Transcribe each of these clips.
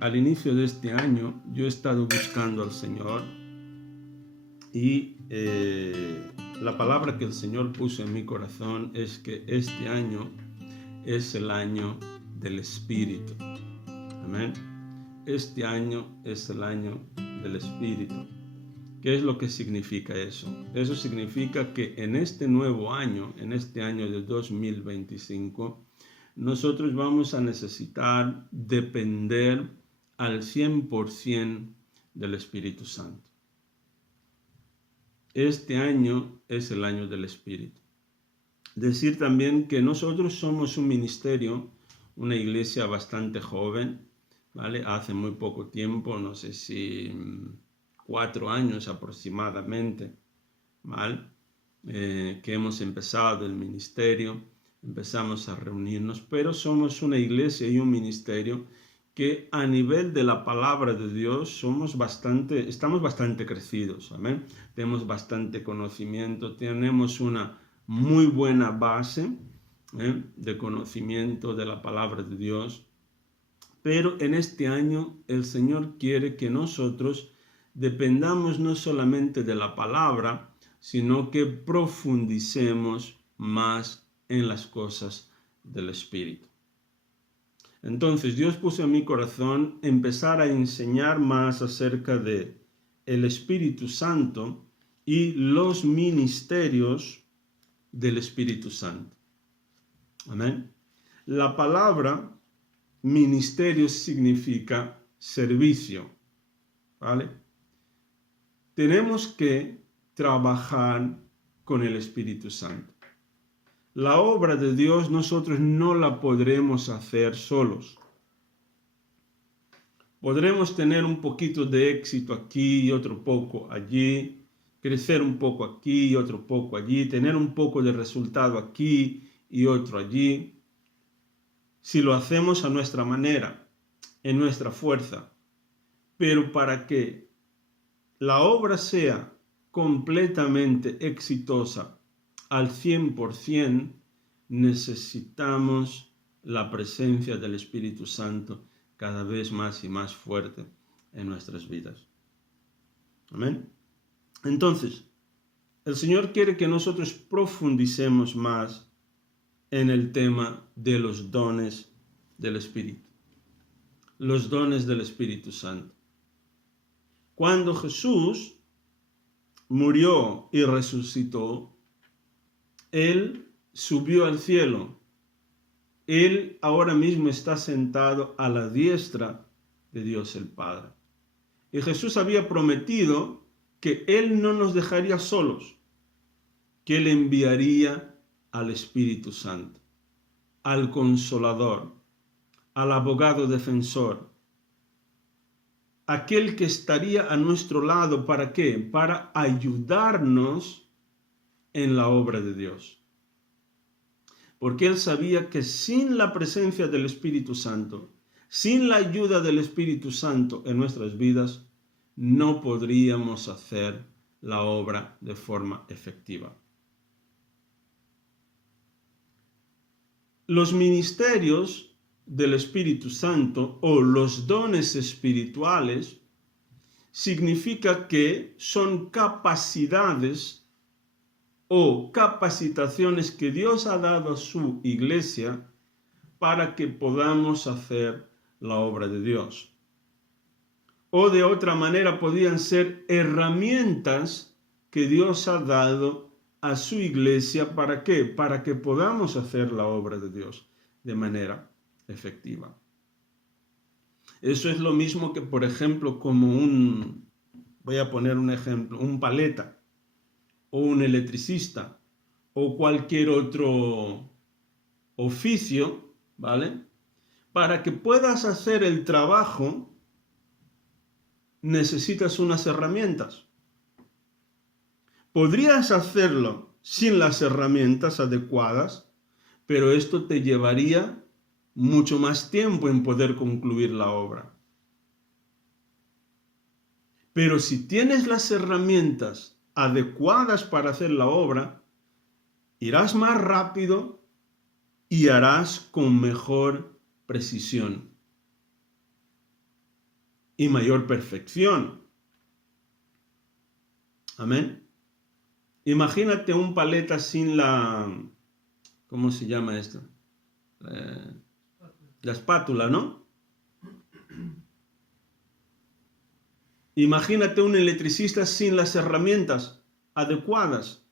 al inicio de este año yo he estado buscando al Señor y la palabra que el Señor puso en mi corazón es que este año es el año del Espíritu. Amén. Este año es el año del Espíritu. ¿Qué es lo que significa eso? Eso significa que en este nuevo año, en este año de 2025, nosotros vamos a necesitar depender al 100% del Espíritu Santo. Este año es el año del Espíritu. Decir también que nosotros somos un ministerio, una iglesia bastante joven, ¿vale? Hace muy poco tiempo, no sé si 4 años aproximadamente, ¿vale? Que hemos empezado el ministerio, empezamos a reunirnos, pero somos una iglesia y un ministerio que a nivel de la palabra de Dios estamos bastante crecidos, amén. Tenemos bastante conocimiento, tenemos una muy buena base de conocimiento de la palabra de Dios, pero en este año el Señor quiere que nosotros dependamos no solamente de la palabra, sino que profundicemos más en las cosas del Espíritu. Entonces Dios puso en mi corazón empezar a enseñar más acerca de el Espíritu Santo y los ministerios del Espíritu Santo. Amén. La palabra ministerio significa servicio, ¿vale? Tenemos que trabajar con el Espíritu Santo. La obra de Dios nosotros no la podremos hacer solos. Podremos tener un poquito de éxito aquí y otro poco allí, crecer un poco aquí y otro poco allí, tener un poco de resultado aquí y otro allí. Si lo hacemos a nuestra manera, en nuestra fuerza, pero para que la obra sea completamente exitosa al 100%, necesitamos la presencia del Espíritu Santo cada vez más y más fuerte en nuestras vidas. Amén. Entonces, el Señor quiere que nosotros profundicemos más en el tema de los dones del Espíritu. Los dones del Espíritu Santo. Cuando Jesús murió y resucitó, Él subió al cielo. Él ahora mismo está sentado a la diestra de Dios el Padre. Y Jesús había prometido que Él no nos dejaría solos, que Él enviaría al Espíritu Santo, al Consolador, al abogado defensor, aquel que estaría a nuestro lado. ¿Para qué? Para ayudarnos en la obra de Dios. Porque Él sabía que sin la presencia del Espíritu Santo, sin la ayuda del Espíritu Santo en nuestras vidas, no podríamos hacer la obra de forma efectiva. Los ministerios del Espíritu Santo o los dones espirituales significa que son capacidades o capacitaciones que Dios ha dado a su iglesia para que podamos hacer la obra de Dios. O de otra manera podrían ser herramientas que Dios ha dado a su iglesia. ¿Para qué? Para que podamos hacer la obra de Dios de manera efectiva. Eso es lo mismo que, por ejemplo, voy a poner un ejemplo, un paleta, o un electricista, o cualquier otro oficio, ¿vale? Para que puedas hacer el trabajo, necesitas unas herramientas. Podrías hacerlo sin las herramientas adecuadas, pero esto te llevaría mucho más tiempo en poder concluir la obra. Pero si tienes las herramientas adecuadas para hacer la obra, irás más rápido y harás con mejor precisión. y mayor perfección. Amén. Imagínate un paleta sin la... ¿Cómo se llama esto? La espátula, ¿no? Imagínate un electricista sin las herramientas adecuadas.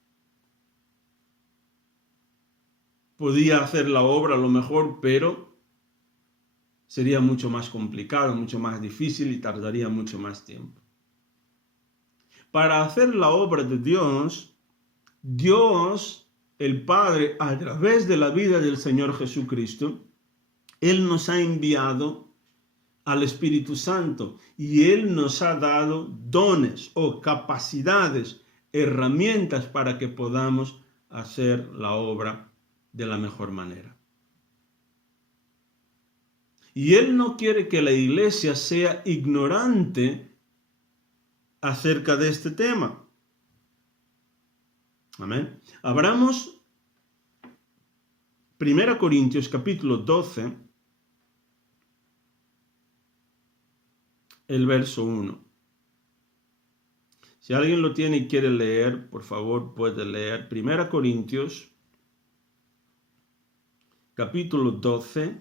Podía hacer la obra a lo mejor, pero sería mucho más complicado, mucho más difícil y tardaría mucho más tiempo. Para hacer la obra de Dios, Dios, el Padre, a través de la vida del Señor Jesucristo, Él nos ha enviado al Espíritu Santo y Él nos ha dado dones o capacidades, herramientas para que podamos hacer la obra de la mejor manera. Y Él no quiere que la iglesia sea ignorante acerca de este tema. Amén. Abramos 1 Corintios capítulo 12, el verso 1. Si alguien lo tiene y quiere leer, por favor puede leer 1 Corintios capítulo 12,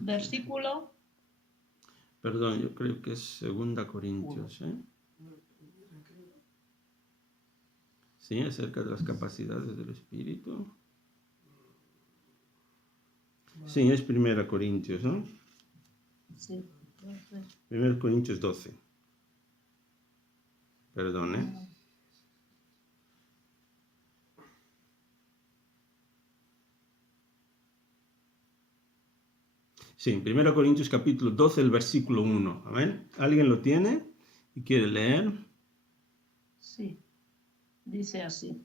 versículo. Perdón, yo creo que es 2 Corintios. Sí, acerca de las capacidades del Espíritu. Sí, es 1 Corintios, ¿no? Sí. 1 Corintios 12. Perdón, ¿eh? Sí, 1 Corintios capítulo 12, el versículo 1. ¿Amén? ¿Alguien lo tiene y quiere leer? Sí, dice así.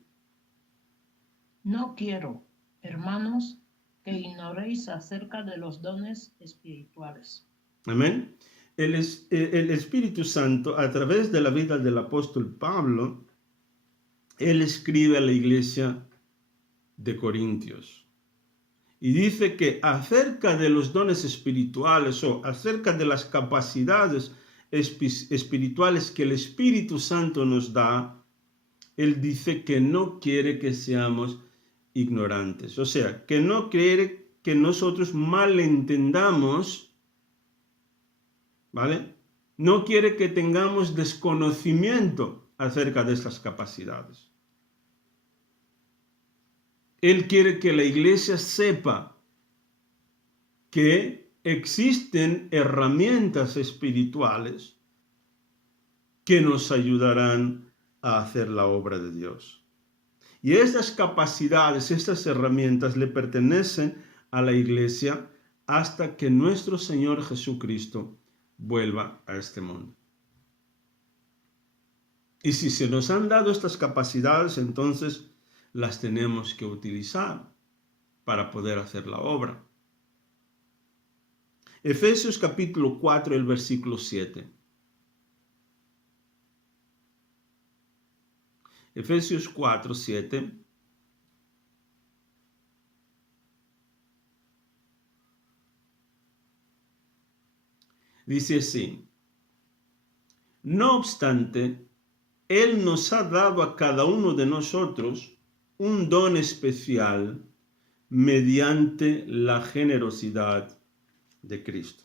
No quiero, hermanos, que ignoréis acerca de los dones espirituales. Amén. El Espíritu Santo, a través de la vida del apóstol Pablo, él escribe a la iglesia de Corintios. Y dice que acerca de los dones espirituales o acerca de las capacidades espirituales que el Espíritu Santo nos da, él dice que no quiere que seamos ignorantes. O sea, que no quiere que nosotros malentendamos, ¿vale? No quiere que tengamos desconocimiento acerca de estas capacidades. Él quiere que la iglesia sepa que existen herramientas espirituales que nos ayudarán a hacer la obra de Dios. Y estas capacidades, estas herramientas le pertenecen a la iglesia hasta que nuestro Señor Jesucristo vuelva a este mundo. Y si se nos han dado estas capacidades, entonces las tenemos que utilizar para poder hacer la obra. Efesios capítulo 4, el versículo 7. Efesios 4, 7. Dice así: no obstante, Él nos ha dado a cada uno de nosotros un don especial mediante la generosidad de Cristo.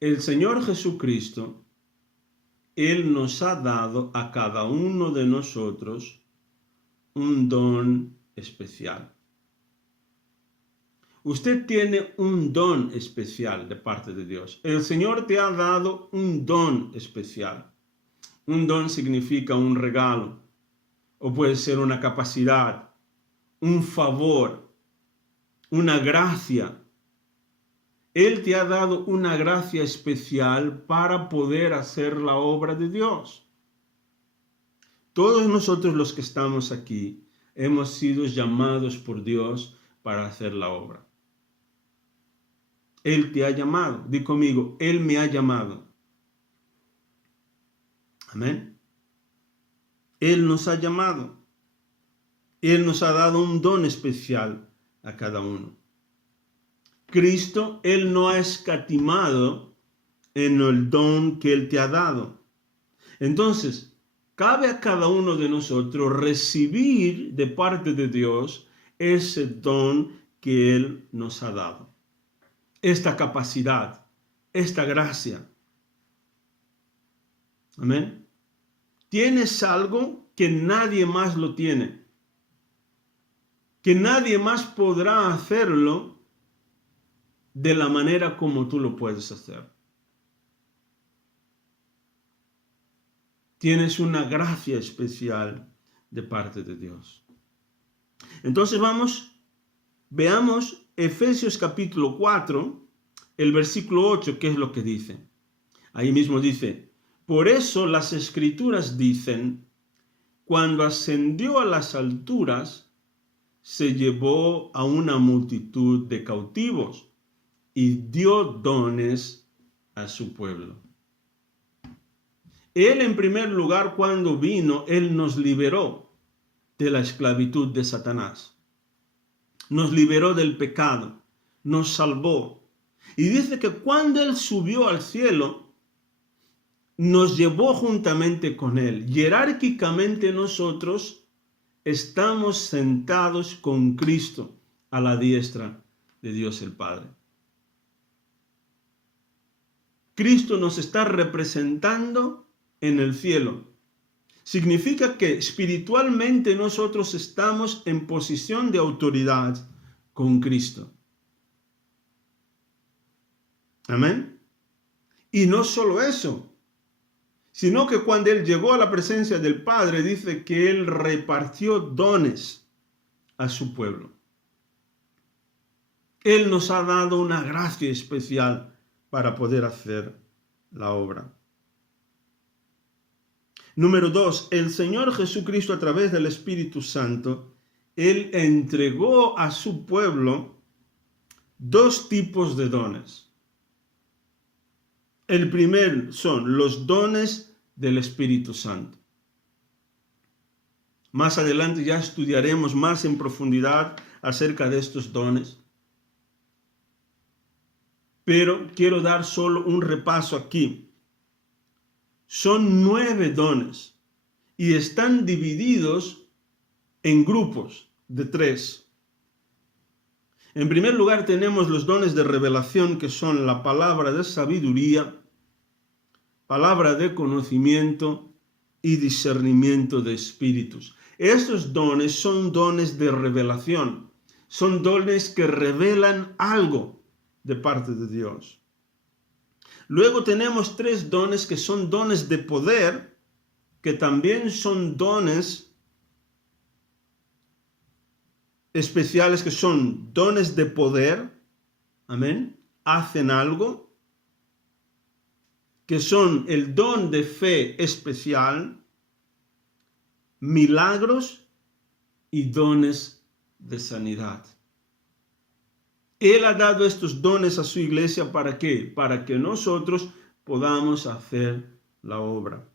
El Señor Jesucristo, Él nos ha dado a cada uno de nosotros un don especial. Usted tiene un don especial de parte de Dios. El Señor te ha dado un don especial. Un don significa un regalo, o puede ser una capacidad, un favor, una gracia. Él te ha dado una gracia especial para poder hacer la obra de Dios. Todos nosotros los que estamos aquí hemos sido llamados por Dios para hacer la obra. Él te ha llamado. Di conmigo, Él me ha llamado. Amén. Él nos ha llamado. Él nos ha dado un don especial a cada uno. Cristo, Él no ha escatimado en el don que Él te ha dado. Entonces, cabe a cada uno de nosotros recibir de parte de Dios ese don que Él nos ha dado. Esta capacidad, esta gracia. Amén. Tienes algo que nadie más lo tiene. Que nadie más podrá hacerlo de la manera como tú lo puedes hacer. Tienes una gracia especial de parte de Dios. Entonces veamos Efesios capítulo 4, el versículo 8, ¿qué es lo que dice? Ahí mismo dice, por eso las Escrituras dicen, cuando ascendió a las alturas, se llevó a una multitud de cautivos y dio dones a su pueblo. Él, en primer lugar, cuando vino, Él nos liberó de la esclavitud de Satanás. Nos liberó del pecado, nos salvó. Y dice que cuando Él subió al cielo, nos llevó juntamente con Él. Jerárquicamente nosotros estamos sentados con Cristo a la diestra de Dios el Padre. Cristo nos está representando en el cielo. Significa que espiritualmente nosotros estamos en posición de autoridad con Cristo. Amén. Y no solo eso, sino que cuando Él llegó a la presencia del Padre, dice que Él repartió dones a su pueblo. Él nos ha dado una gracia especial para poder hacer la obra. Número 2, el Señor Jesucristo a través del Espíritu Santo, Él entregó a su pueblo dos tipos de dones. El primero son los dones del Espíritu Santo. Más adelante ya estudiaremos más en profundidad acerca de estos dones. Pero quiero dar solo un repaso aquí. Son 9 dones y están divididos en grupos de 3. En primer lugar tenemos los dones de revelación, que son la palabra de sabiduría, palabra de conocimiento y discernimiento de espíritus. Estos dones son dones de revelación, son dones que revelan algo de parte de Dios. Luego tenemos 3 dones que son dones de poder, que también son dones especiales, que son dones de poder, amén, hacen algo, que son el don de fe especial, milagros y dones de sanidad. Él ha dado estos dones a su iglesia, ¿para qué? Para que nosotros podamos hacer la obra.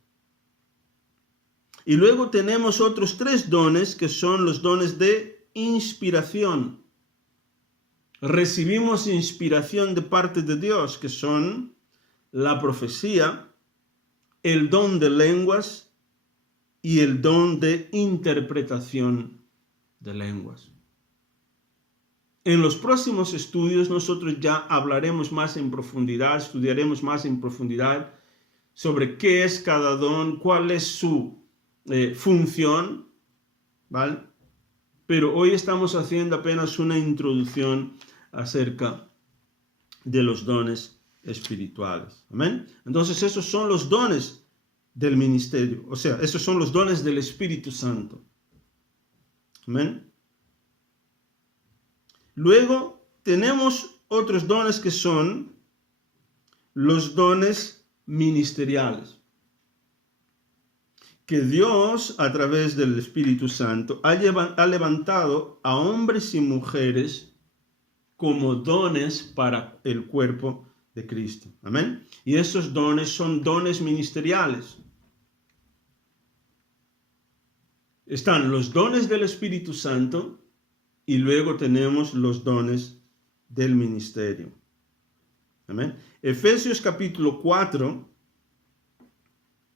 Y luego tenemos otros 3 dones que son los dones de inspiración. Recibimos inspiración de parte de Dios, que son la profecía, el don de lenguas y el don de interpretación de lenguas. En los próximos estudios nosotros ya hablaremos más en profundidad, estudiaremos más en profundidad sobre qué es cada don, cuál es su función, ¿vale? Pero hoy estamos haciendo apenas una introducción acerca de los dones espirituales. ¿Amén? Entonces esos son los dones del ministerio, o sea, esos son los dones del Espíritu Santo. Amén. Luego tenemos otros dones que son los dones ministeriales, que Dios a través del Espíritu Santo ha levantado a hombres y mujeres como dones para el cuerpo de Cristo. Amén. Y esos dones son dones ministeriales. Están los dones del Espíritu Santo y luego tenemos los dones del ministerio. Amén. Efesios capítulo 4,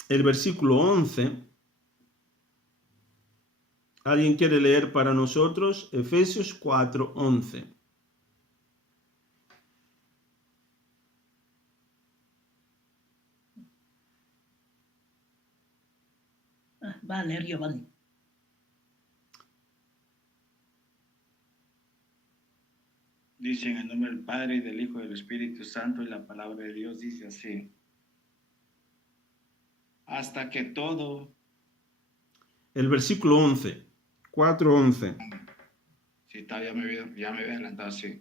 el versículo 11. ¿Alguien quiere leer para nosotros? Efesios 4, 11. Va a leer Giovanni. Dice en el nombre del Padre, y del Hijo, y del Espíritu Santo, y la palabra de Dios dice así. Hasta que todo... El versículo 11, 4:11. Sí, ya me había adelantado, sí.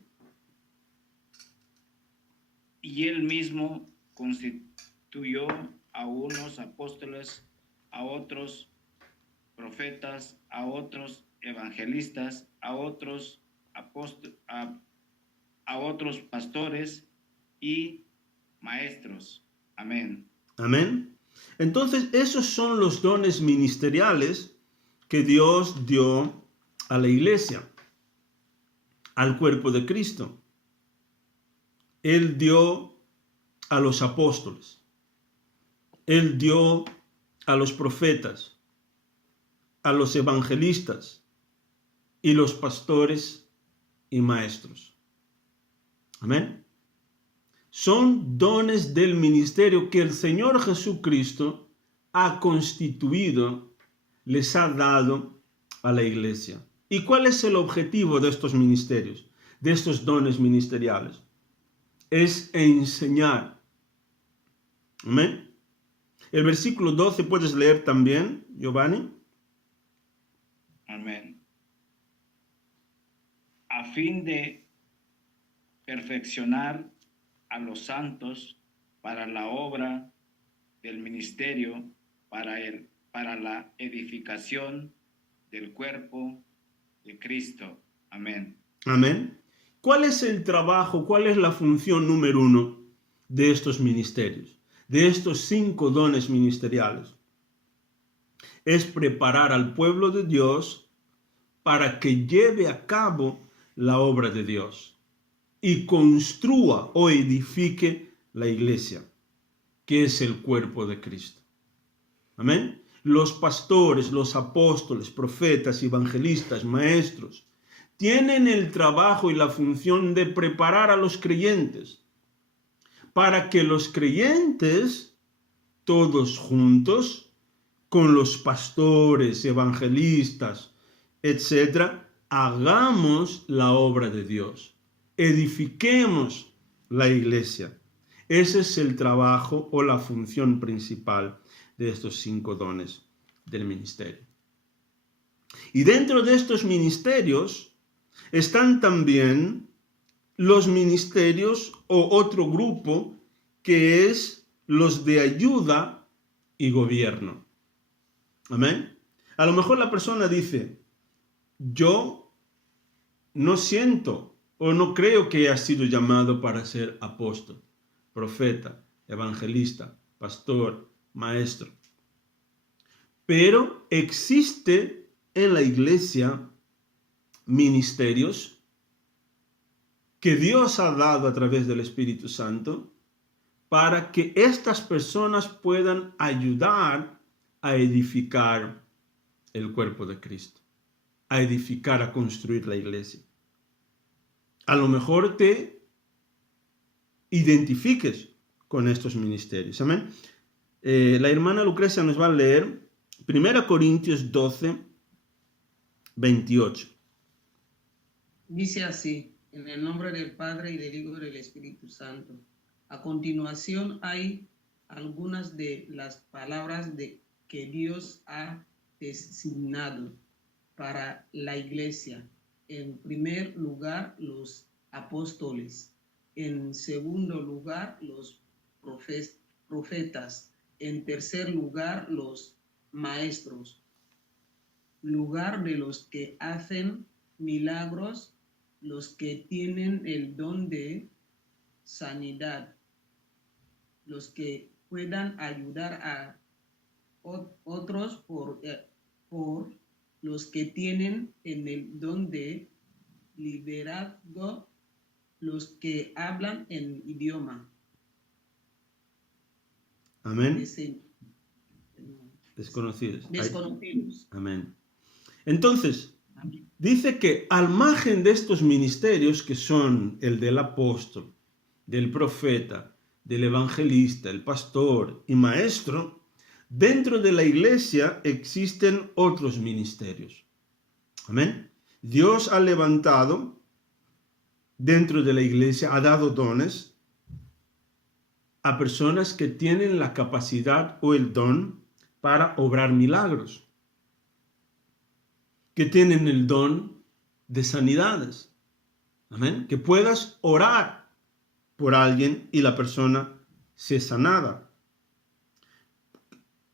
Y él mismo constituyó a unos apóstoles, a otros profetas, a otros evangelistas, a otros a otros pastores y maestros. Amén. Amén. Entonces, esos son los dones ministeriales que Dios dio a la iglesia, al cuerpo de Cristo. Él dio a los apóstoles. Él dio a los profetas, a los evangelistas y los pastores y maestros. Amén. Son dones del ministerio que el Señor Jesucristo ha constituido, les ha dado a la iglesia. ¿Y cuál es el objetivo de estos ministerios, de estos dones ministeriales? Es enseñar. Amén. El versículo 12 puedes leer también, Giovanni. Amén. A fin de perfeccionar a los santos para la obra del ministerio, para la edificación del cuerpo de Cristo. Amén. Amén. ¿Cuál es el trabajo, cuál es la función número 1 de estos ministerios, de estos 5 dones ministeriales? Es preparar al pueblo de Dios para que lleve a cabo la obra de Dios y construya o edifique la iglesia, que es el cuerpo de Cristo. Amén. Los pastores, los apóstoles, profetas, evangelistas, maestros, tienen el trabajo y la función de preparar a los creyentes para que los creyentes, todos juntos, con los pastores, evangelistas, etc., hagamos la obra de Dios, edifiquemos la iglesia. Ese es el trabajo o la función principal de estos 5 dones del ministerio. Y dentro de estos ministerios están también los ministerios o otro grupo que es los de ayuda y gobierno. Amén. A lo mejor la persona dice, yo no siento o no creo que haya sido llamado para ser apóstol, profeta, evangelista, pastor, maestro. Pero existe en la iglesia ministerios que Dios ha dado a través del Espíritu Santo para que estas personas puedan ayudar a edificar el cuerpo de Cristo, a edificar, a construir la iglesia. A lo mejor te identifiques con estos ministerios. Amén. La hermana Lucrecia nos va a leer 1 Corintios 12, 28. Dice así, en el nombre del Padre y del Hijo y del Espíritu Santo. A continuación hay algunas de las palabras que Dios ha designado para la iglesia. En primer lugar, los apóstoles. En segundo lugar, los profetas. En tercer lugar, los maestros. Lugar de los que hacen milagros, los que tienen el don de sanidad, los que puedan ayudar a otros por los que tienen en el don de liderazgo, los que hablan en idioma. Amén. Desconocidos. Amén. Entonces, dice que al margen de estos ministerios que son el del apóstol, del profeta, del evangelista, el pastor y maestro, dentro de la iglesia existen otros ministerios. Amén. Dios ha levantado dentro de la iglesia, ha dado dones a personas que tienen la capacidad o el don para obrar milagros, que tienen el don de sanidades. Amén. Que puedas orar por alguien y la persona sea sanada.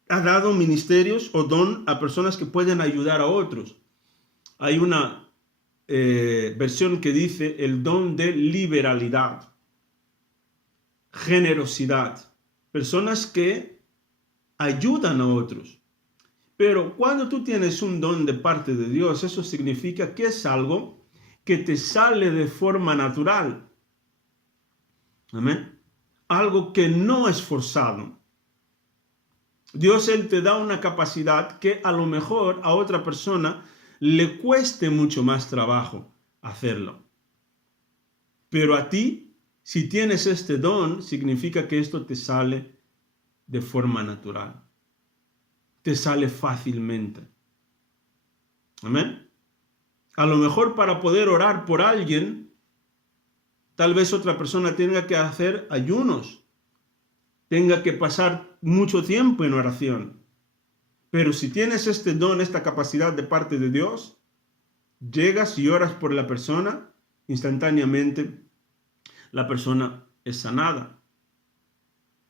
Ha dado ministerios o don a personas que pueden ayudar a otros. Hay una versión que dice el don de liberalidad, generosidad. Personas que ayudan a otros. Pero cuando tú tienes un don de parte de Dios, eso significa que es algo que te sale de forma natural. Amén. Algo que no es forzado. Dios, Él te da una capacidad que a lo mejor a otra persona le cueste mucho más trabajo hacerlo. Pero a ti, si tienes este don, significa que esto te sale de forma natural. Te sale fácilmente. Amén. A lo mejor para poder orar por alguien, tal vez otra persona tenga que hacer ayunos, tenga que pasar mucho tiempo en oración. Pero si tienes este don, esta capacidad de parte de Dios, llegas y oras por la persona, instantáneamente la persona es sanada.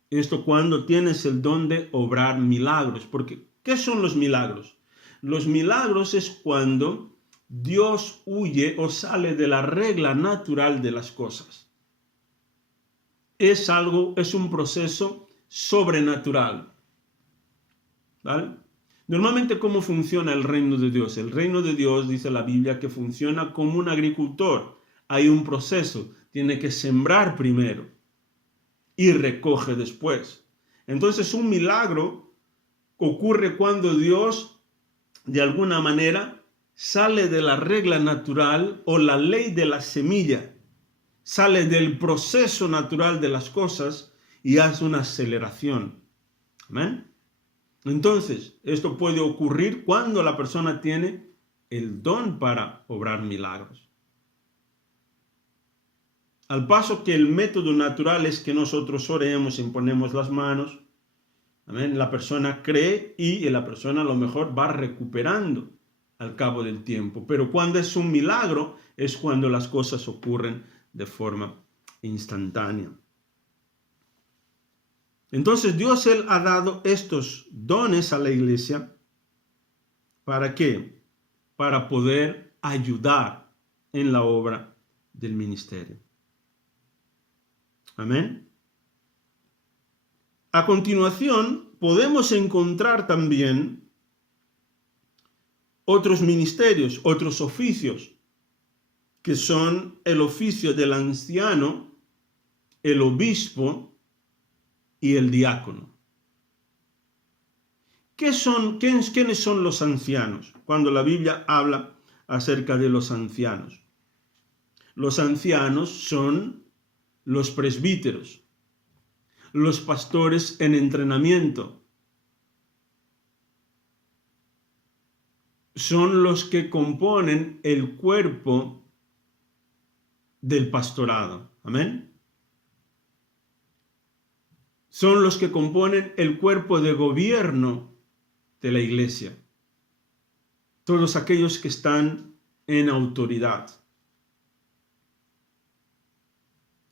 Esto cuando tienes el don de obrar milagros. Porque, ¿qué son los milagros? Los milagros es cuando Dios huye o sale de la regla natural de las cosas. Es un proceso sobrenatural. ¿Vale? Normalmente, ¿cómo funciona el reino de Dios? El reino de Dios, dice la Biblia, que funciona como un agricultor. Hay un proceso. Tiene que sembrar primero y recoge después. Entonces, un milagro ocurre cuando Dios, de alguna manera, sale de la regla natural o la ley de la semilla. Sale del proceso natural de las cosas y hace una aceleración. ¿Amén? Entonces, esto puede ocurrir cuando la persona tiene el don para obrar milagros. Al paso que el método natural es que nosotros oremos, imponemos las manos, ¿amén? La persona cree y la persona a lo mejor va recuperando al cabo del tiempo. Pero cuando es un milagro es cuando las cosas ocurren de forma instantánea. Entonces Dios, Él ha dado estos dones a la iglesia. ¿Para qué? Para poder ayudar en la obra del ministerio. Amén. A continuación, podemos encontrar también otros ministerios, otros oficios, que son el oficio del anciano, el obispo y el diácono. ¿Quiénes son los ancianos? Cuando la Biblia habla acerca de los ancianos. Los ancianos son los presbíteros, los pastores en entrenamiento. Son los que componen el cuerpo del pastorado. Amén. Son los que componen el cuerpo de gobierno de la iglesia. Todos aquellos que están en autoridad.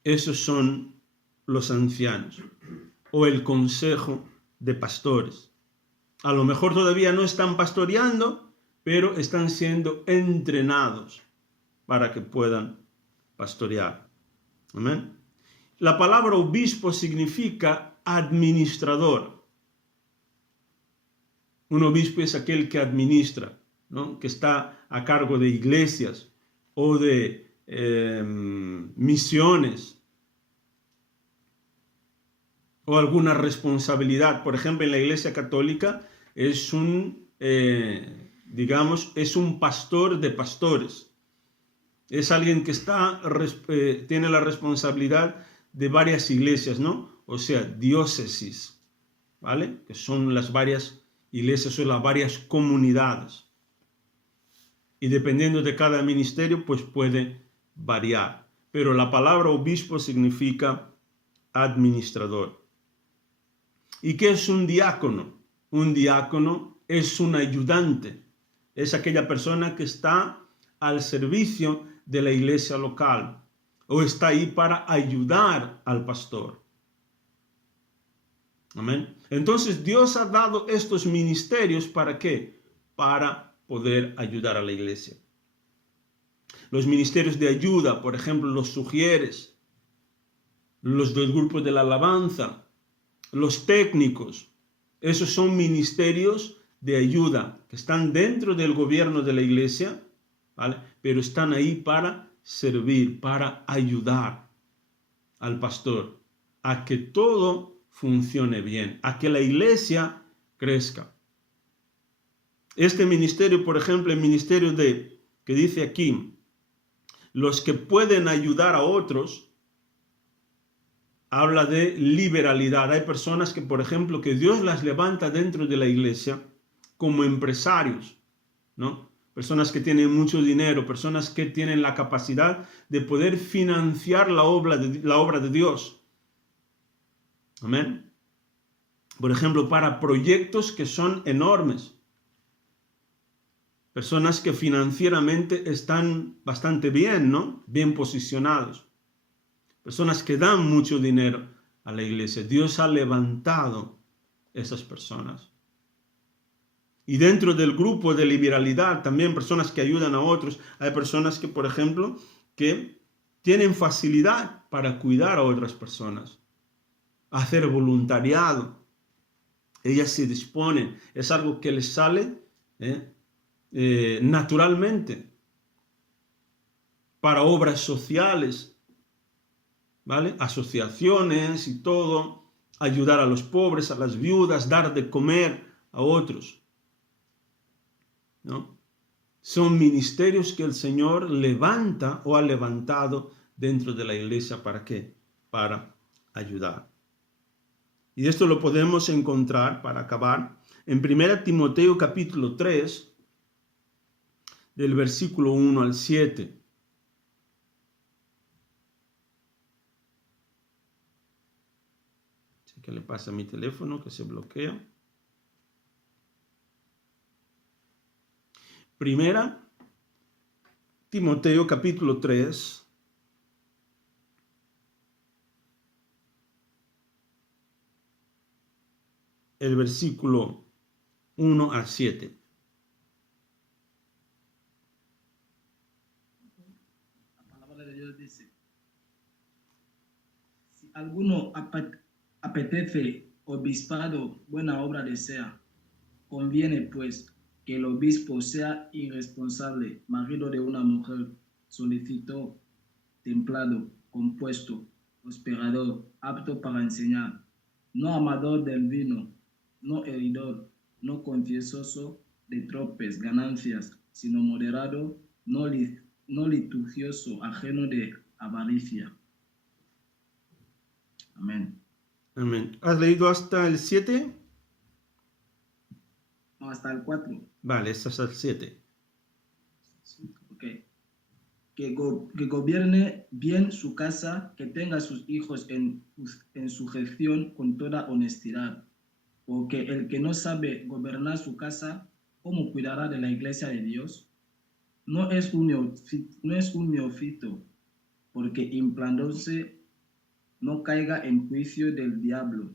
Esos son los ancianos o el consejo de pastores. A lo mejor todavía no están pastoreando, pero están siendo entrenados para que puedan pastorear. Amén. La palabra obispo significa administrador. Un obispo es aquel que administra, ¿no? Que está a cargo de iglesias o de misiones o alguna responsabilidad. Por ejemplo, en la Iglesia Católica es es un pastor de pastores. Es alguien que tiene la responsabilidad de varias iglesias, ¿no? O sea, diócesis, ¿vale? Que son las varias iglesias o las varias comunidades. Y dependiendo de cada ministerio, pues puede variar. Pero la palabra obispo significa administrador. ¿Y qué es un diácono? Un diácono es un ayudante. Es aquella persona que está al servicio de la iglesia local o está ahí para ayudar al pastor. Amén. Entonces Dios ha dado estos ministerios ¿para qué? Para poder ayudar a la iglesia. Los ministerios de ayuda, por ejemplo, los sugieres, los del grupo de la alabanza, los técnicos, esos son ministerios de ayuda que están dentro del gobierno de la iglesia, ¿vale? Pero están ahí para servir, para ayudar al pastor a que todo funcione bien, a que la iglesia crezca. Este ministerio, por ejemplo, el ministerio que dice aquí, los que pueden ayudar a otros, habla de liberalidad. Hay personas que, por ejemplo, que Dios las levanta dentro de la iglesia como empresarios, ¿no? Personas que tienen mucho dinero, personas que tienen la capacidad de poder financiar la obra de Dios. Amén. Por ejemplo, para proyectos que son enormes. Personas que financieramente están bastante bien, ¿no? Bien posicionados. Personas que dan mucho dinero a la iglesia. Dios ha levantado esas personas. Y dentro del grupo de liberalidad, también personas que ayudan a otros. Hay personas que, por ejemplo, que tienen facilidad para cuidar a otras personas. Hacer voluntariado. Ellas se disponen. Es algo que les sale naturalmente. Para obras sociales, ¿vale? Asociaciones y todo. Ayudar a los pobres, a las viudas, dar de comer a otros, ¿no? Son ministerios que el Señor levanta o ha levantado dentro de la iglesia. ¿Para qué? Para ayudar. Y esto lo podemos encontrar, para acabar, en 1 Timoteo capítulo 3, del versículo 1 al 7. ¿Qué le pasa a mi teléfono que se bloquea? 1 Timoteo capítulo 3, el versículo 1 al 7. La palabra de Dios dice: si alguno apetece obispado, buena obra desea. Conviene, pues, que el obispo sea irresponsable, marido de una mujer, solícito, templado, compuesto, hospedador, apto para enseñar, no amador del vino, no heridor, no confiesoso de tropes, ganancias, sino moderado, no liturgioso, ajeno de avaricia. Amén. Amén. ¿Has leído hasta el 7? No, hasta el 4. Vale, este es el 7. Ok. Que gobierne bien su casa, que tenga a sus hijos en sujeción con toda honestidad. Porque el que no sabe gobernar su casa, ¿cómo cuidará de la iglesia de Dios? No es un neófito, porque implantándose no caiga en juicio del diablo.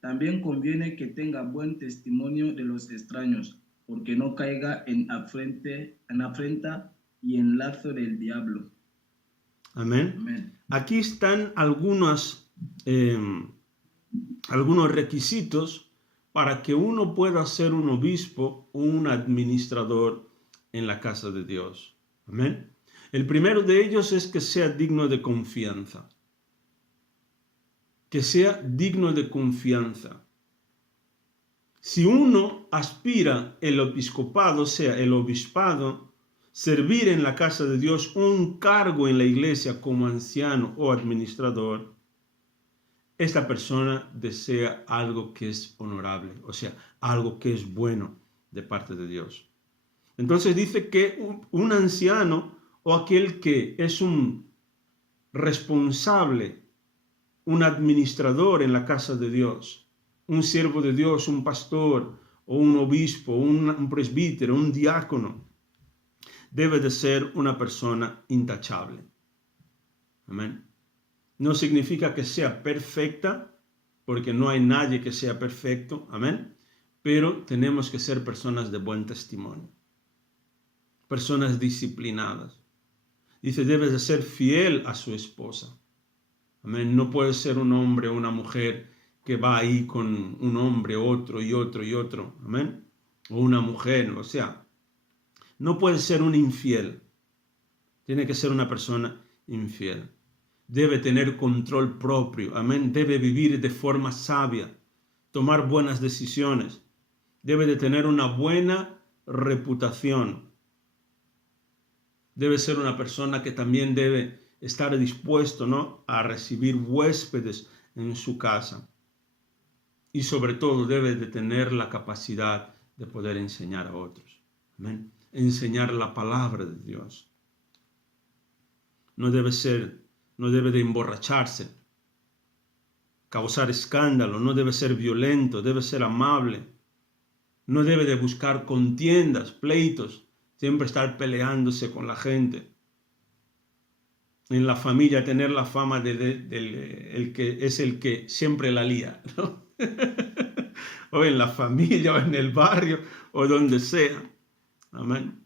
También conviene que tenga buen testimonio de los extraños, porque no caiga en afrenta y en lazo del diablo. Amén. Amén. Aquí están algunos requisitos para que uno pueda ser un obispo o un administrador en la casa de Dios. Amén. El primero de ellos es que sea digno de confianza. Que sea digno de confianza. Si uno aspira el episcopado, o sea, el obispado, servir en la casa de Dios, un cargo en la iglesia como anciano o administrador, esta persona desea algo que es honorable, o sea, algo que es bueno de parte de Dios. Entonces dice que un anciano o aquel que es un responsable, un administrador en la casa de Dios, un siervo de Dios, un pastor o un obispo, un presbítero, un diácono, debe de ser una persona intachable. Amén. No significa que sea perfecta, porque no hay nadie que sea perfecto. Amén. Pero tenemos que ser personas de buen testimonio. Personas disciplinadas. Dice, debe de ser fiel a su esposa. Amén. No puede ser un hombre o una mujer que va ahí con un hombre, otro y otro y otro. Amén. O una mujer, o sea, no puede ser un infiel. Tiene que ser una persona infiel. Debe tener control propio. Amén. Debe vivir de forma sabia. Tomar buenas decisiones. Debe de tener una buena reputación. Debe ser una persona que también debe estar dispuesto, ¿no?, a recibir huéspedes en su casa. Y sobre todo debe de tener la capacidad de poder enseñar a otros. Amén. Enseñar la palabra de Dios. No debe de emborracharse, causar escándalo, no debe ser violento, debe ser amable. No debe de buscar contiendas, pleitos, siempre estar peleándose con la gente. En la familia tener la fama el que es el que siempre la lía, ¿no? O en la familia, o en el barrio, o donde sea. Amén.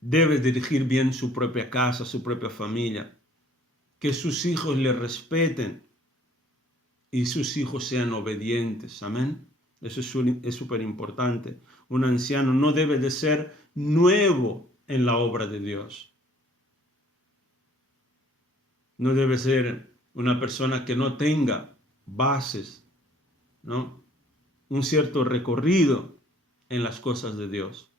Debe dirigir bien su propia casa, su propia familia. Que sus hijos le respeten y sus hijos sean obedientes. Amén. Eso es súper importante. Un anciano no debe de ser nuevo en la obra de Dios. No debe ser una persona que no tenga bases, ¿no?, un cierto recorrido en las cosas de Dios.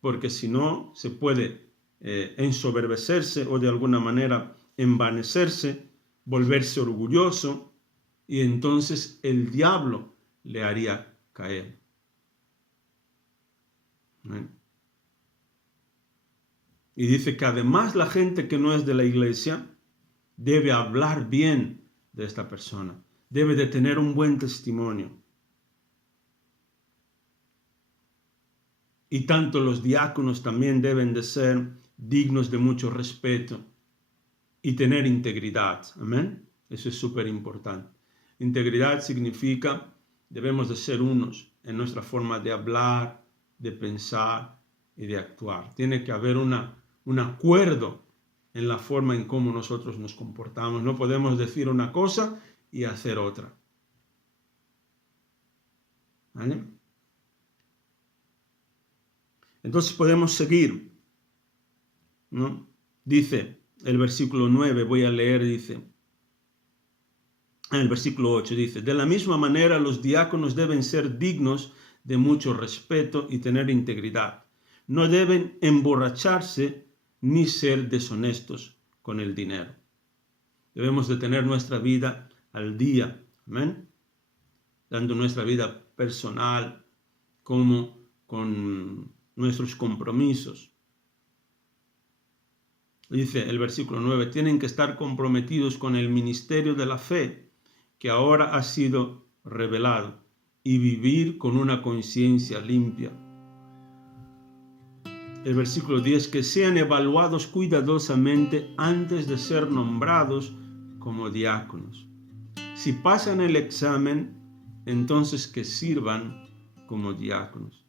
Porque si no, se puede ensoberbecerse o de alguna manera envanecerse, volverse orgulloso, y entonces el diablo le haría caer. ¿Amén? Y dice que además la gente que no es de la iglesia debe hablar bien de esta persona, debe de tener un buen testimonio. Y tanto los diáconos también deben de ser dignos de mucho respeto y tener integridad. Amén. Eso es súper importante. Integridad significa debemos de ser unos en nuestra forma de hablar, de pensar y de actuar. Tiene que haber un acuerdo en la forma en cómo nosotros nos comportamos. No podemos decir una cosa y hacer otra. ¿Vale? Entonces podemos seguir, ¿no? Dice el versículo 9, voy a leer, dice, en el versículo 8 dice, de la misma manera los diáconos deben ser dignos de mucho respeto y tener integridad. No deben emborracharse ni ser deshonestos con el dinero. Debemos de tener nuestra vida al día, amén, dando nuestra vida personal como con nuestros compromisos. Dice el versículo 9, tienen que estar comprometidos con el ministerio de la fe que ahora ha sido revelado y vivir con una conciencia limpia. El versículo 10, que sean evaluados cuidadosamente antes de ser nombrados como diáconos. Si pasan el examen, entonces que sirvan como diáconos.